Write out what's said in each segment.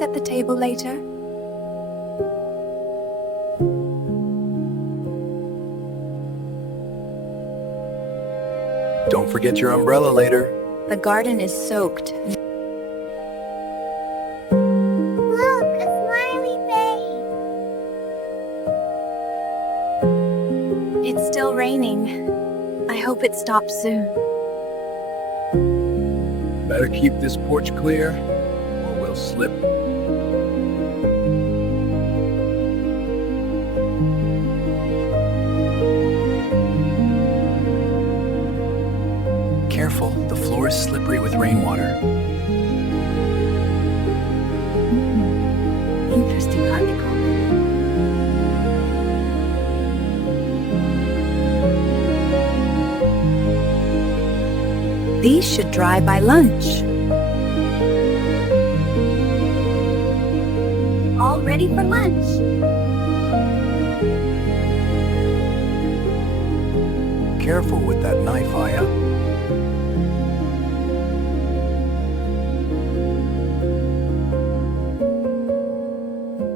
set the table later? Don't forget your umbrella later. The garden is soaked. Look, a smiley face. It's still raining. I hope it stops soon. Better keep this porch clear, or we'll slip. Careful, the floor is slippery with rainwater. Interesting article. These should dry by lunch. All ready for lunch. Careful with that knife, Aya.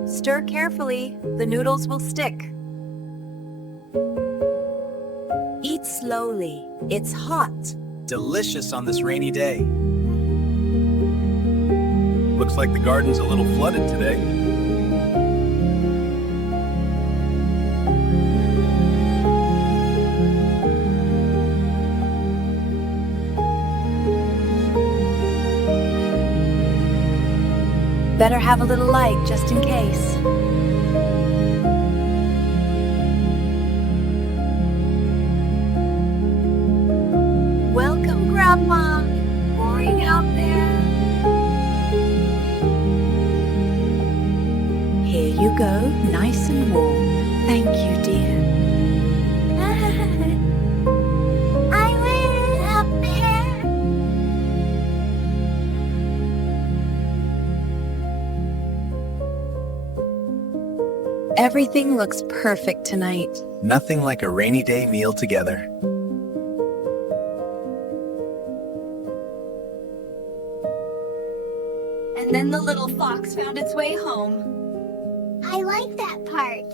Stir carefully. The noodles will stick. Eat slowly. It's hot. Delicious on this rainy day. Looks like the garden's a little flooded today. Better have a little light just in case. Welcome, Grandma. Boring out there. Here you go, nice and warm. Thank you, dear. I went up there. Everything looks perfect tonight. Nothing like a rainy day meal together. And then the little fox found its way home. I like that part.